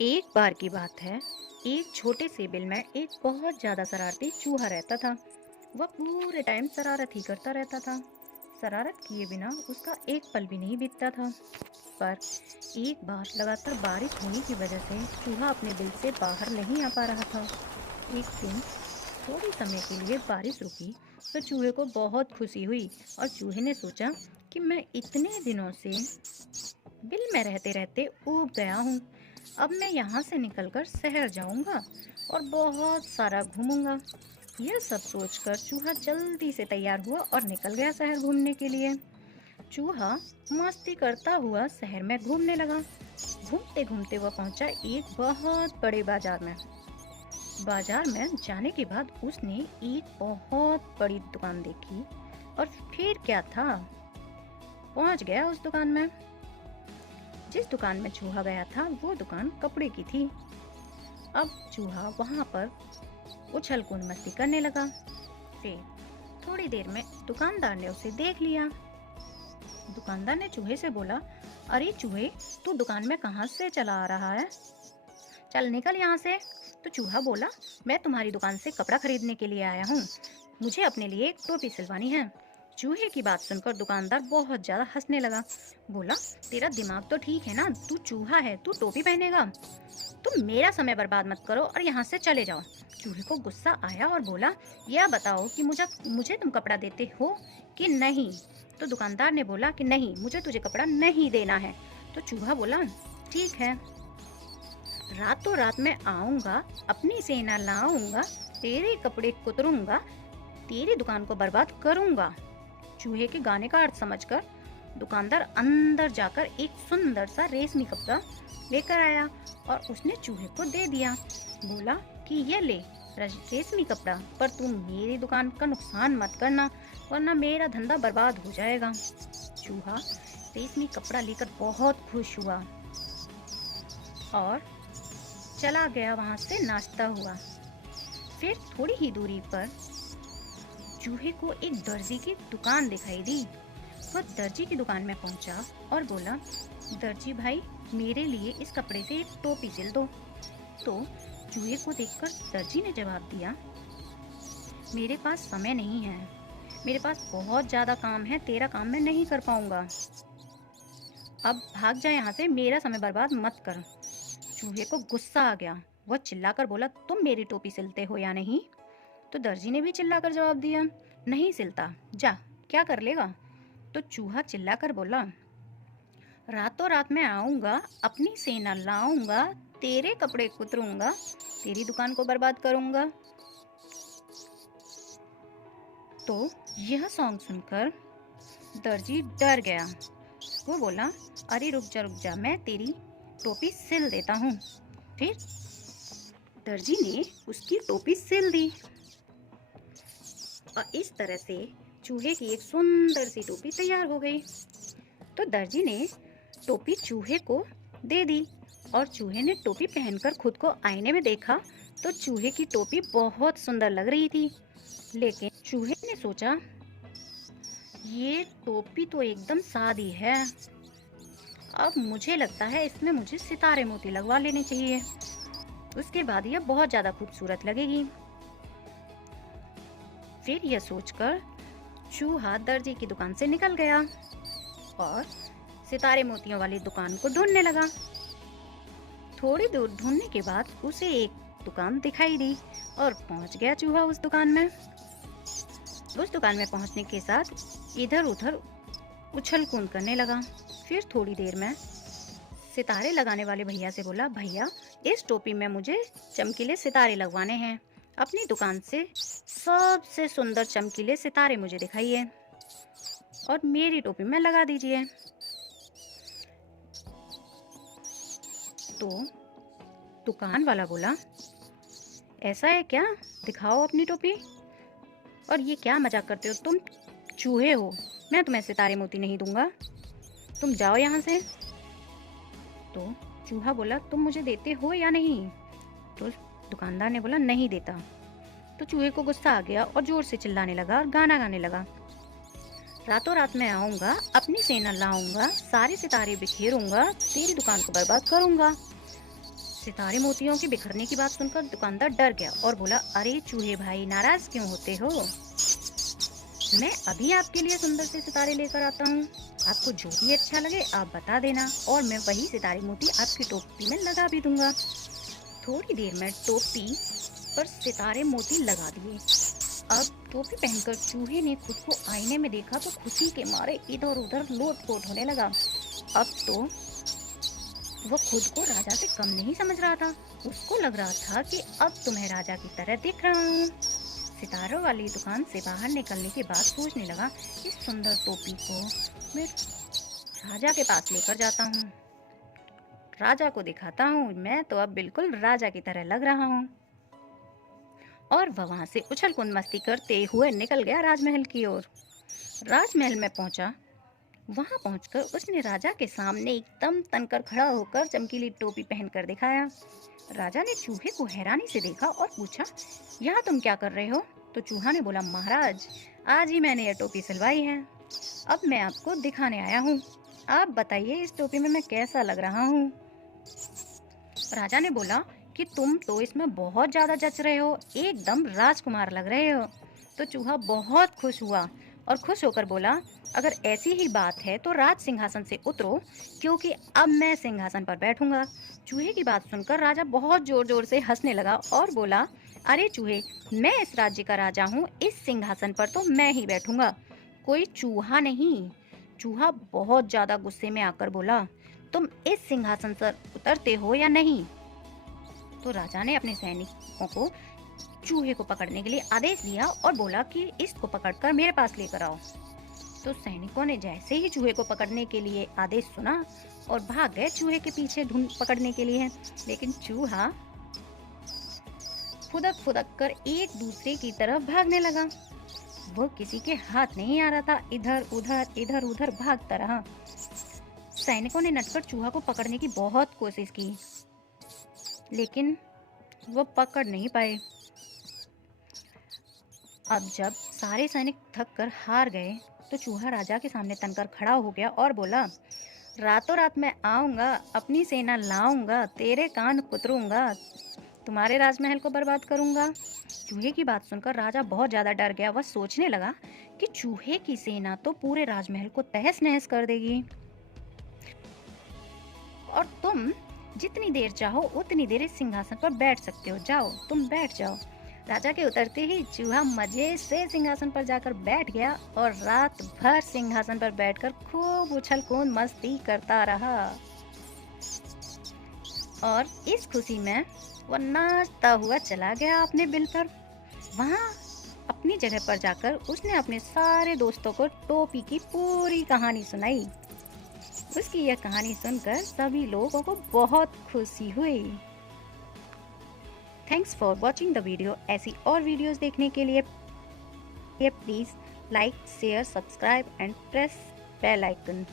एक बार की बात है। एक छोटे से बिल में एक बहुत ज्यादा शरारती चूहा रहता था। वह पूरे टाइम शरारत ही करता रहता था। शरारत किए बिना उसका एक पल भी नहीं बीतता था। पर एक बार लगातार बारिश होने की वजह से चूहा अपने बिल से बाहर नहीं आ पा रहा था। एक दिन थोड़ी समय के लिए बारिश रुकी तो चूहे को बहुत खुशी हुई और चूहे ने सोचा कि मैं इतने दिनों से बिल में रहते रहते ऊब गया हूँ। अब मैं यहाँ से निकलकर शहर जाऊंगा और बहुत सारा घूमूंगा। यह सब सोचकर चूहा जल्दी से तैयार हुआ और निकल गया शहर घूमने के लिए। चूहा मस्ती करता हुआ शहर में घूमने लगा। घूमते घूमते वह पहुंचा एक बहुत बड़े बाजार में। बाजार में जाने के बाद उसने एक बहुत बड़ी दुकान देखी और फिर क्या था, पहुंच गया उस दुकान में। जिस दुकान में चूहा गया था वो दुकान कपड़े की थी। अब चूहा वहां पर उछल कूद मस्ती करने लगा। फिर थोड़ी देर में दुकानदार ने उसे देख लिया। दुकानदार ने चूहे से बोला, अरे चूहे, तू दुकान में कहाँ से चला आ रहा है? चल निकल यहाँ से। तो चूहा बोला, मैं तुम्हारी दुकान से कपड़ा खरीदने के लिए आया हूँ। मुझे अपने लिए एक टोपी सिलवानी है। चूहे की बात सुनकर दुकानदार बहुत ज्यादा हंसने लगा। बोला, तेरा दिमाग तो ठीक है ना, तू चूहा है, तू टोपी पहनेगा? तुम मेरा समय बर्बाद मत करो और यहाँ से चले जाओ। चूहे को गुस्सा आया और बोला, यह बताओ कि मुझे मुझे तुम कपड़ा देते हो कि नहीं? तो दुकानदार ने बोला कि नहीं, मुझे तुझे कपड़ा नहीं देना है। तो चूहा बोला, ठीक है, रातों रात मैं आऊंगा, अपनी सेना लाऊंगा, तेरे कपड़े कुतरूंगा, तेरी दुकान को बर्बाद करूंगा। चूहे के गाने का अर्थ समझकर दुकानदार अंदर जाकर एक सुंदर सा रेशमी कपड़ा लेकर आया और उसने चूहे को दे दिया। बोला कि ये ले रेशमी कपड़ा, पर तुम मेरी दुकान का नुकसान मत करना वरना मेरा धंधा बर्बाद हो जाएगा। चूहा रेशमी कपड़ा लेकर बहुत खुश हुआ और चला गया वहां से नाचता हुआ। फिर थोड़ी ही दूरी पर चूहे को एक दर्जी की दुकान दिखाई दी। वह दर्जी की दुकान में पहुंचा और बोला, दर्जी भाई, मेरे लिए इस कपड़े से एक टोपी सिल दो। तो चूहे को देखकर दर्जी ने जवाब दिया, मेरे पास समय नहीं है, मेरे पास बहुत ज्यादा काम है, तेरा काम मैं नहीं कर पाऊंगा। अब भाग जा यहाँ से, मेरा समय बर्बाद मत कर। चूहे को गुस्सा आ गया। वह चिल्लाकर बोला, तुम मेरी टोपी सिलते हो या नहीं? तो दर्जी ने भी चिल्लाकर जवाब दिया, नहीं सिलता, जा, क्या कर लेगा? तो चूहा चिल्लाकर बोला, रातों रात मैं आऊंगा, अपनी सेना लाऊंगा, तेरे कपड़े कुतरूंगा, तेरी दुकान को बर्बाद करूंगा। तो यह सॉन्ग सुनकर दर्जी डर गया। वो बोला, अरे रुक जा, मैं तेरी टोपी सिल देता हूँ। फिर दर्जी ने उसकी टोपी सिल दी और इस तरह से चूहे की एक सुंदर सी टोपी तैयार हो गई। तो दर्जी ने टोपी चूहे को दे दी और चूहे ने टोपी पहनकर खुद को आईने में देखा तो चूहे की टोपी बहुत सुंदर लग रही थी। लेकिन चूहे ने सोचा, ये टोपी तो एकदम सादी है, अब मुझे लगता है इसमें मुझे सितारे मोती लगवा लेने चाहिए, उसके बाद यह बहुत ज्यादा खूबसूरत लगेगी। फिर यह सोचकर चूहा दर्जी की दुकान से निकल गया और सितारे मोतियों वाली दुकान को ढूंढने लगा। थोड़ी दूर ढूंढने के बाद उसे एक दुकान दिखाई दी और पहुंच गया चूहा उस दुकान में। उस दुकान में पहुंचने के साथ इधर उधर उछल कूद करने लगा। फिर थोड़ी देर में सितारे लगाने वाले भैया से बोला, भैया, इस टोपी में मुझे चमकीले सितारे लगवाने हैं, अपनी दुकान से सबसे सुंदर चमकीले सितारे मुझे दिखाइए और मेरी टोपी में लगा दीजिए। तो दुकान वाला बोला, ऐसा है क्या, दिखाओ अपनी टोपी। और ये क्या मजाक करते हो, तुम चूहे हो, मैं तुम्हें सितारे मोती नहीं दूंगा, तुम जाओ यहाँ से। तो चूहा बोला, तुम मुझे देते हो या नहीं? तो दुकानदार ने बोला, नहीं देता। तो चूहे को गुस्सा आ गया और जोर से चिल्लाने लगा और गाना गाने लगा, रातों रात मैं आऊंगा, अपनी सेना लाऊंगा, सारे सितारे बिखेरूंगा, तेरी दुकान को बर्बाद करूंगा। सितारे मोतियों के बिखरने की बात सुनकर दुकानदार डर गया और बोला, अरे चूहे भाई, नाराज क्यों होते हो? मैं अभी आपके लिए सुंदर से सितारे लेकर आता हूँ। आपको जो भी अच्छा लगे आप बता देना और मैं वही सितारे मोती आपकी टोपी में लगा भी दूंगा। थोड़ी देर में टोपी पर सितारे मोती लगा दिए। अब टोपी पहनकर चूहे ने खुद को आईने में देखा तो खुशी के मारे इधर उधर लोट-पोट होने लगा। अब तो वो खुद को राजा से कम नहीं समझ रहा था। उसको लग रहा था कि अब तो मैं राजा की तरह दिख रहा हूँ। सितारों वाली दुकान से बाहर निकलने के बाद सोचने लगा, इस सुंदर टोपी को मैं राजा के पास लेकर जाता हूँ। राजा को दिखाता हूँ, मैं तो अब बिल्कुल राजा की तरह लग रहा हूँ। और वह वहां से उछल कूद मस्ती करते हुए निकल गया राजमहल की ओर। राजमहल में पहुंचा। वहां पहुंचकर उसने राजा के सामने एकदम तनकर खड़ा होकर चमकीली टोपी पहनकर दिखाया। राजा ने चूहे को हैरानी से देखा और पूछा, यहाँ तुम क्या कर रहे हो? तो चूहा ने बोला, महाराज, आज ही मैंने यह टोपी सिलवाई है। अब मैं आपको दिखाने आया हूँ। आप बताइए इस टोपी में मैं कैसा लग रहा हूँ? राजा ने बोला कि तुम तो इसमें बहुत ज्यादा जच रहे हो, एकदम राजकुमार लग रहे हो। तो चूहा बहुत खुश हुआ और खुश होकर बोला, अगर ऐसी ही बात है तो राज सिंहासन से उतरो, क्योंकि अब मैं सिंहासन पर बैठूंगा। चूहे की बात सुनकर राजा बहुत जोर जोर से हंसने लगा और बोला, अरे चूहे, मैं इस राज्य का राजा हूँ, इस सिंहासन पर तो मैं ही बैठूंगा, कोई चूहा नहीं। चूहा बहुत ज्यादा गुस्से में आकर बोला, तुम इस सिंहासन पर उतरते हो या नहीं? तो राजा ने अपने सैनिकों को चूहे को पकड़ने के लिए आदेश दिया और बोला कि इसको पकड़कर मेरे पास लेकर आओ। तो सैनिकों ने जैसे ही चूहे को पकड़ने के लिए आदेश सुना और भाग गए चूहे के पीछे ढूंढ पकड़ने के लिए। लेकिन चूहा फुदक फुदक कर एक दूसरे की तरफ भागने लगा। वो किसी के हाथ नहीं आ रहा था, इधर उधर भागता रहा। सैनिकों ने नटकर चूहा को पकड़ने की बहुत कोशिश की, लेकिन वो पकड़ नहीं पाए। अब जब सारे सैनिक थक कर हार गए तो चूहा राजा के सामने तनकर खड़ा हो गया और बोला, रातों रात मैं आऊंगा, अपनी सेना लाऊंगा, तेरे कान कुतरूंगा, तुम्हारे राजमहल को बर्बाद करूंगा। चूहे की बात सुनकर राजा बहुत ज्यादा डर गया। वह सोचने लगा कि चूहे की सेना तो पूरे राजमहल को तहस नहस कर देगी और तुम जितनी देर चाहो उतनी देर इस सिंहासन पर बैठ सकते हो, जाओ तुम बैठ जाओ। राजा के उतरते ही चूहा मजे से सिंहासन पर जाकर बैठ गया और रात भर सिंहासन पर बैठकर खूब उछल कूद मस्ती करता रहा। और इस खुशी में वह नाचता हुआ चला गया अपने बिल पर। वहां अपनी जगह पर जाकर उसने अपने सारे दोस्तों को टोपी की पूरी कहानी सुनाई। उसकी यह कहानी सुनकर सभी लोगों को बहुत खुशी हुई। Thanks for watching the video. ऐसी और वीडियोस देखने के लिए please like, share, subscribe and press bell icon.